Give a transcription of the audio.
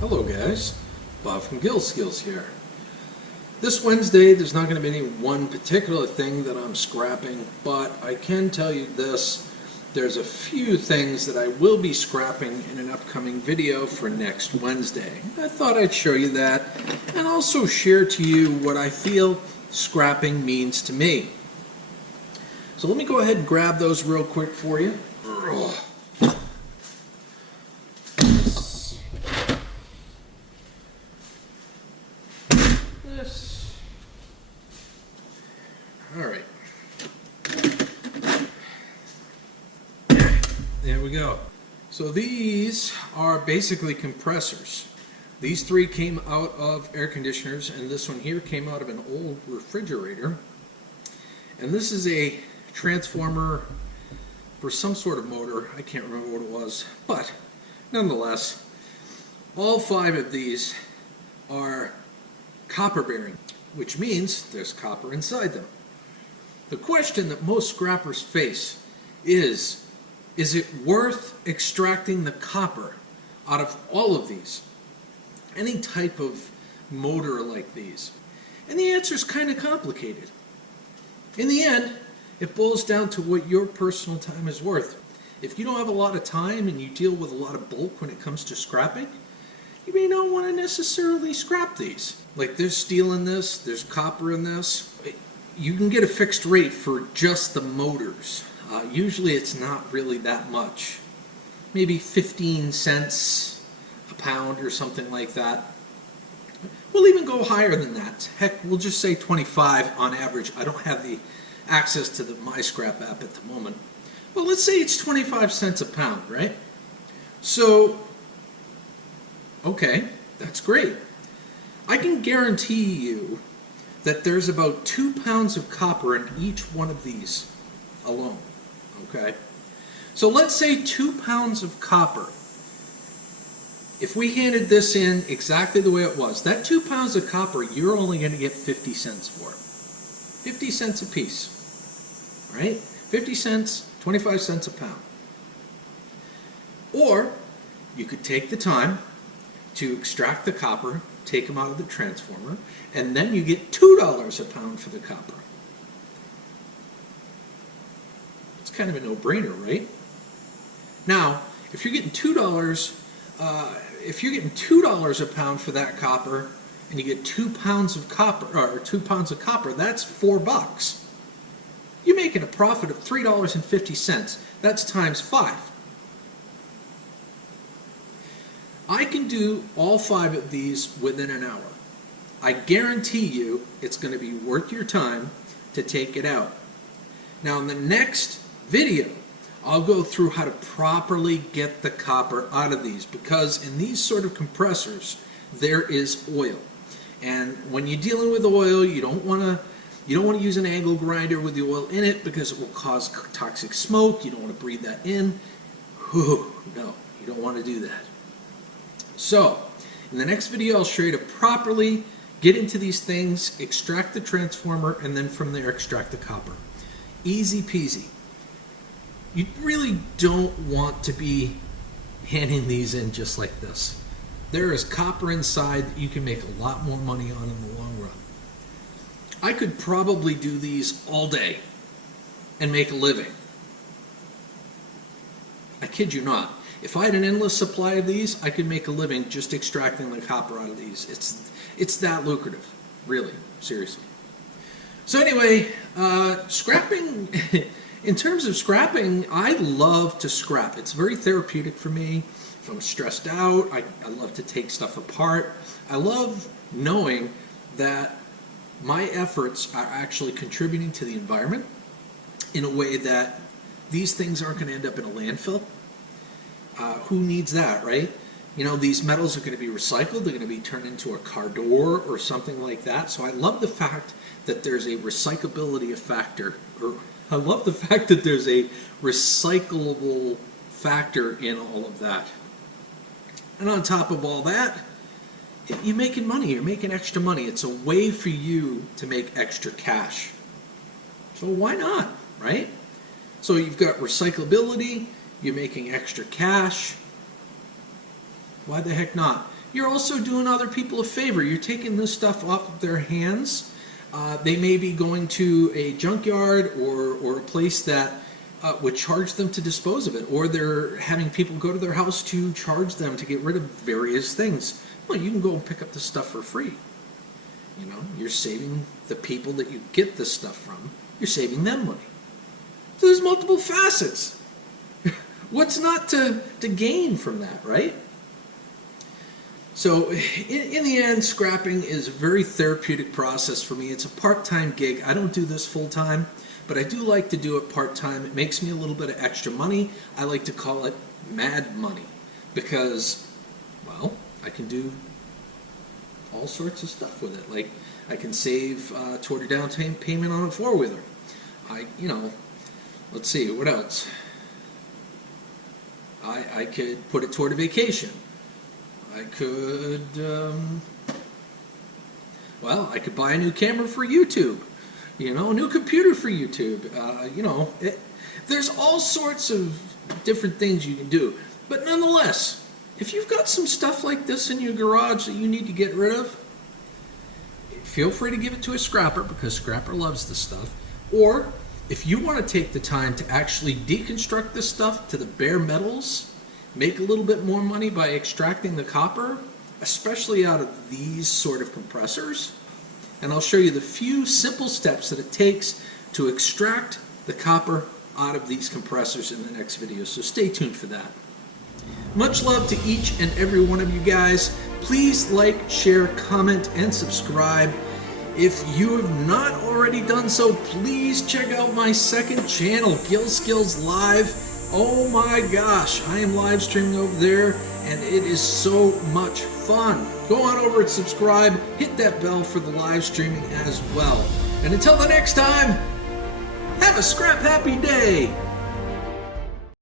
Hello guys, Bob from Gil Skillz here. This Wednesday there's not going to be any one particular thing that I'm scrapping, but I can tell you this, there's a few things that I will be scrapping in an upcoming video for next Wednesday. I thought I'd show you that and also share to you what I feel scrapping means to me. So let me go ahead and grab those real quick for you. Alright, there we go. So these are basically compressors. These three came out of air conditioners, and this one here came out of an old refrigerator. And this is a transformer for some sort of motor. I can't remember what it was, but nonetheless, all five of these are copper bearing, which means there's copper inside them. The question that most scrappers face is it worth extracting the copper out of all of these? Any type of motor like these? And the answer is kind of complicated. In the end, it boils down to what your personal time is worth. If you don't have a lot of time and you deal with a lot of bulk when it comes to scrapping, you may not want to necessarily scrap these. Like there's steel in this, there's copper in this. You can get a fixed rate for just the motors. Usually it's not really that much. Maybe 15 cents a pound or something like that. We'll even go higher than that. Heck, we'll just say 25 on average. I don't have the access to the MyScrap app at the moment. But let's say it's 25 cents a pound, right? So, okay, that's great. I can guarantee you that there's about 2 pounds of copper in each one of these alone, okay? So let's say 2 pounds of copper. If we handed this in exactly the way it was, that 2 pounds of copper, you're only going to get 50 cents for. 50 cents a piece, right? 50 cents, 25 cents a pound. Or you could take the time to extract the copper, take them out of the transformer, and then you get $2 a pound for the copper. It's kind of a no-brainer, right? Now, if you're getting $2 a pound for that copper, and you get 2 pounds of copper, or 2 pounds of copper, that's $4. You're making a profit of $3.50. That's times 5. I can do all 5 of these within an hour. I guarantee you it's going to be worth your time to take it out. Now in the next video, I'll go through how to properly get the copper out of these, because in these sort of compressors, there is oil. And when you're dealing with oil, you don't want to use an angle grinder with the oil in it, because it will cause toxic smoke. You don't want to breathe that in. Whew, no, you don't want to do that. So, in the next video, I'll show you to properly get into these things, extract the transformer, and then from there extract the copper. Easy peasy. You really don't want to be handing these in just like this. There is copper inside that you can make a lot more money on in the long run. I could probably do these all day and make a living. I kid you not. If I had an endless supply of these, I could make a living just extracting the copper out of these. It's that lucrative, really, seriously. So anyway, scrapping, in terms of scrapping, I love to scrap. It's very therapeutic for me. If I'm stressed out, I love to take stuff apart. I love knowing that my efforts are actually contributing to the environment in a way that these things aren't going to end up in a landfill. Who needs that, right? You know, these metals are going to be recycled. They're going to be turned into a car door or something like that. So I love the fact that there's a recyclability factor, or I love the fact that there's a recyclable factor in all of that. And on top of all that, you're making money. You're making extra money. It's a way for you to make extra cash. So why not, right? So you've got recyclability. You're making extra cash. Why the heck not? you're also doing other people a favor. You're taking this stuff off of their hands. They may be going to a junkyard or a place that would charge them to dispose of it, or they're having people go to their house to charge them to get rid of various things. Well, you can go and pick up this stuff for free. You know, you're saving the people that you get this stuff from, you're saving them money. So there's multiple facets. What's not to gain from that, right? So in the end, scrapping is a very therapeutic process for me. It's a part-time gig. I don't do this full-time, but I do like to do it part-time. It makes me a little bit of extra money. I like to call it mad money because, well, I can do all sorts of stuff with it. Like I can save toward a down payment on a four-wheeler. Let's see, what else? I could put it toward a vacation. I could, I could buy a new camera for YouTube, a new computer for YouTube. There's all sorts of different things you can do. But nonetheless, if you've got some stuff like this in your garage that you need to get rid of, feel free to give it to a scrapper because scrapper loves this stuff. Or if you want to take the time to actually deconstruct this stuff to the bare metals, make a little bit more money by extracting the copper, especially out of these sort of compressors. And I'll show you the few simple steps that it takes to extract the copper out of these compressors in the next video. So stay tuned for that. Much love to each and every one of you guys. Please like, share, comment, and subscribe. If you have not already done so, please check out my second channel, Gil Skillz Live. Oh my gosh, I am live streaming over there, and it is so much fun. Go on over and subscribe, hit that bell for the live streaming as well. And until the next time, have a scrap happy day.